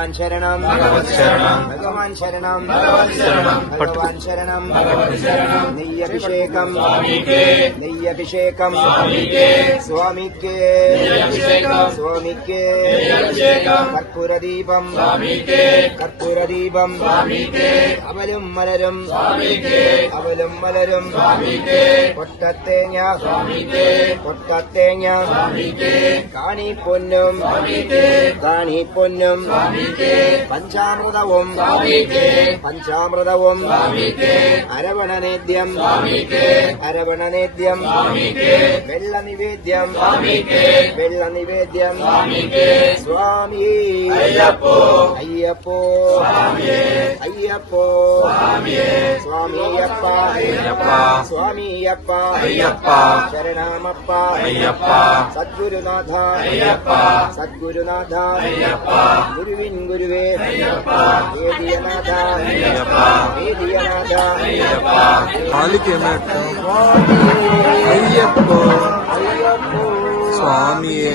భగవాన్ శరణం భగవాన్ శరణం భగవాన్ శరణం నెయ్యభిషేకం నెయ్యభిషేకం స్వామికే స్వామికే కర్పూర దీపం కర్పూర దీపం അവലും മലരും അവലും മലരും പൊട്ടത്തേങ്ങ പൊട്ടത്തേങ്ങ കാണിപ്പൊന്നും കാണിപ്പൊന്നും പഞ്ചാമൃതവും പഞ്ചാമൃതവും അരവണനേദ്യം അരവണനേദ്യം വെള്ള നിവേദ്യം വെള്ള നിവേദ്യം സ്വാമി അയ്യപ്പോ അയ്യപ്പോ അയ്യപ്പോ സ്വാമിയപ്പ സ്വാമിയപ്പ ശരണമപ്പ സദ്ഗുരുനാഥ സദ്ഗുരുനാഥ ഗുരുവിൻ ഗുരുവേ വേദിയനാഥ വേദിയനാഥ అయ్యప్పో స్వామియే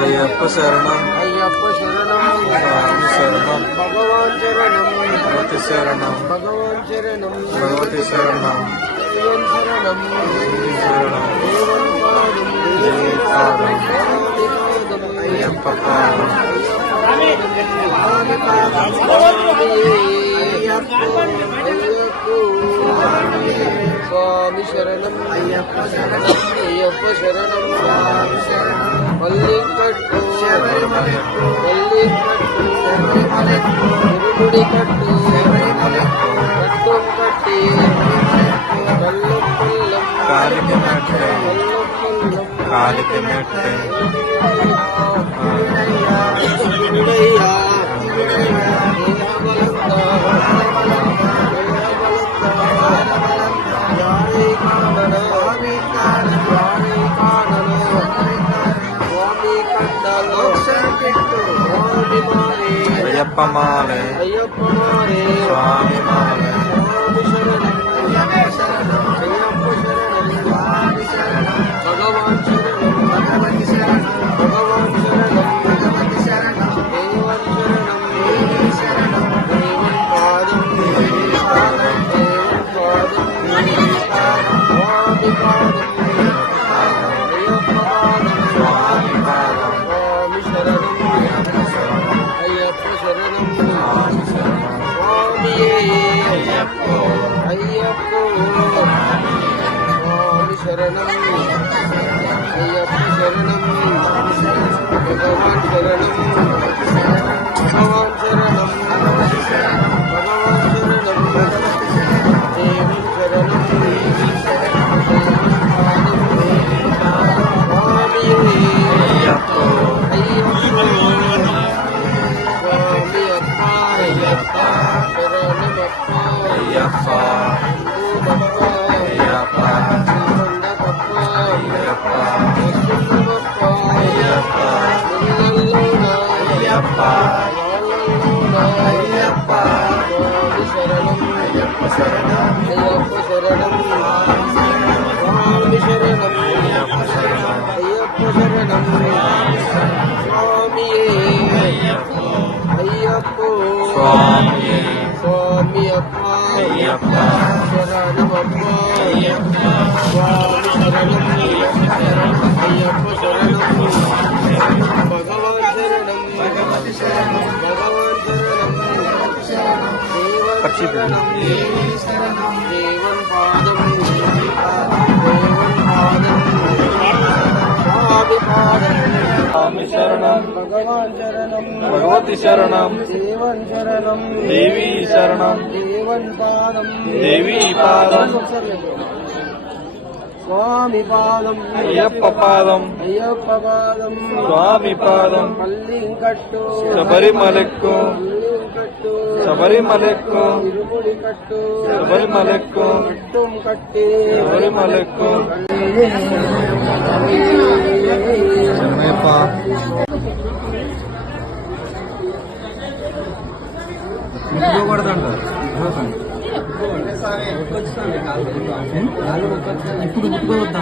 అయ్యప్ప శరణం అయ్యప్ప శరణం స్వామి శరణం భగవాన్ శరణం భగవతి శరణం భగవాన్ శరణం భగవతి శరణం దేవన్ శరణం శరణం దేవన్ పాదం దేవి పాదం అయ్యప్ప పాదం స్వామి శరణం అయ్యప్ప శరణం అయ్యప్ప శరణం మల్లికట్టు మల్లికట్టు గుడి కట్టు కట్టం కట్టి కల్లం కల్లం కాలికి మెట్టే కల్లం కల్లం కాలికి మెట్టే అయ్యప్ప మాలే అయ్యప్ప మారే స్వామి మాలే భగవాన్ శరణం భగవతి శరణం భగవాన్ శరణం భగవతి శరణం దేవన్ శరణం దేవి శరణం దేవన్ పాదం దేవి పాదం దేవన్ పాదం దేవి పాదం స్వామి పాదం అయ్యప్ప పాదం స్వామి పాదం స్వామి శరణం అయ్యప్ప శరణం స్వామియే అయ్యప్పో అయ్యప్పో స్వామి శరణం అయ్యప్ప శరణం భగవాన్ శరణం భగవాన్ శరణం భగవాన్ శరణం దేవన్ శరణం స్వామియే అయ్యప్పో అయ్యప్పో స్వామి అప్ప అయ్యప్ప శరణమప్ప అయ్యప్ప హిందూమప్ప అయ్యప్ప శ్రీకొండపప్ప అయ్యప్ప వస్తుందమప్ప అయ్యప్ప నిన్నల్లోన అయ్యప్ప వాళ్ళల్లోన అయ్యప్ప స్వామి శరణం అయ్యప్ప శరణం అయ్యప్ప శరణం స్వామి శరణం అయ్యప్ప శరణం అయ్యప్ప శరణం స్వామియే అయ్యప్పో అయ్యప్పో స్వామియే స్వామి అప్ప అయ్యప్ప శరణమప్ప అయ్యప్ప స్వామి శరణం అయ్యప్ప శరణం భగవాన్ శరణం భగవతి శరణం భగవాన్ శరణం దేవన్ శరణం దేవన్ పాదం దేవన్ పాదం స్వామి పాదం స్వామి శరణం భగవాన్ శరణం భగవతి శరణం దేవన్ శరణం దేవి శరణం దేవన్ పాదం దేవి పాదం స్వామి పాదం అయ్యప్ప పాదం అయ్యప్ప పాదం స్వామి పాదం మల్లింకట్టు శబరిమలెక్కు మల్లింకట్టు శబరిమలెక్కు ఇరుముడి కట్టు శబరిమలెక్కు కట్టుం కట్టి శబరిమలెక్కు ఇప్పుడు ముట్టుకోవద్దా